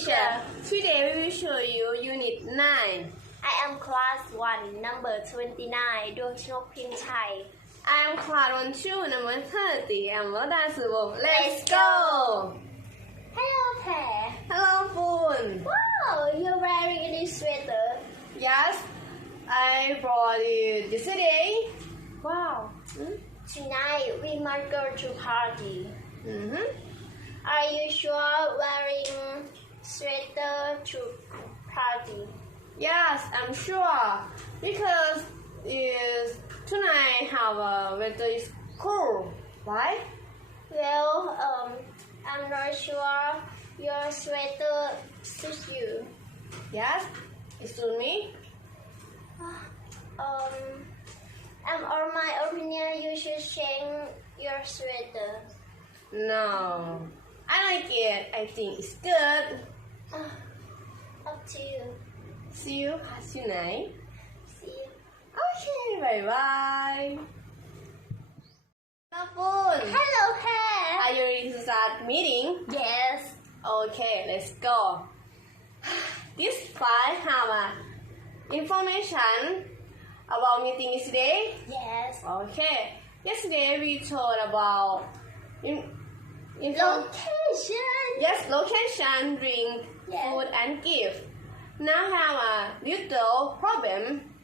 teacher. Today we will show you Unit 9. I am class 1, number 29, Dongshok Pinchai. I am class 1, 2, number 30, I'm Loda Suwok. Let's go! Hello, Pear. Hello, Boon. Wow, you're wearing this sweater. Yes, I bought it yesterday. Wow. Hmm? Tonight we might go to party. Mm-hmm. Sweater to party Yes, I'm sure. Because is tonight have a weather is cool, right? Well um I'm not sure your sweater suits you Yes, it suit me. Um, um, or my opinion, you should change your sweater. No, I like it. I think it's good. Uh, up to you. See you class tonight. See you. Okay, bye bye. Hello, Pear. Are you ready to start meeting? Yes. Okay, let's go. This file have a information about meeting yesterday. Yes. Okay, yesterday we told about in, Location. yes location, drink, Yes. food, and gift. Now have a little problem.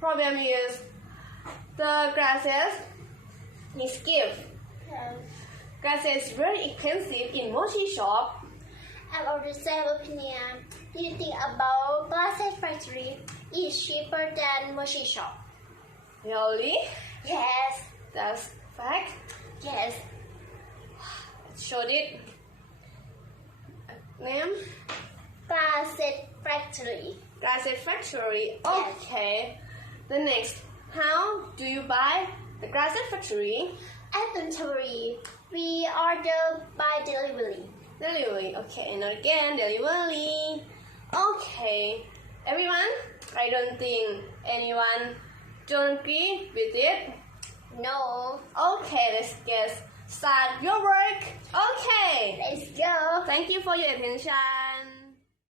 Problem is the glasses is gift. Um, Glasses is very expensive in mochi shop. I'm of the same opinion. Do you think about Glasses Factory is cheaper than Mochi Shop? Really? Yes. That's fact. Yes. Showed it. Name? Glasses Factory. Glasses factory. Yes. Okay. The next. How do you buy the glasses factory? At Delivery, we order by delivery. Delivery. Okay, and again delivery. Okay. Everyone, I don't think anyone don't agree with it. No. Okay, let's get start your work. Thank you for your attention.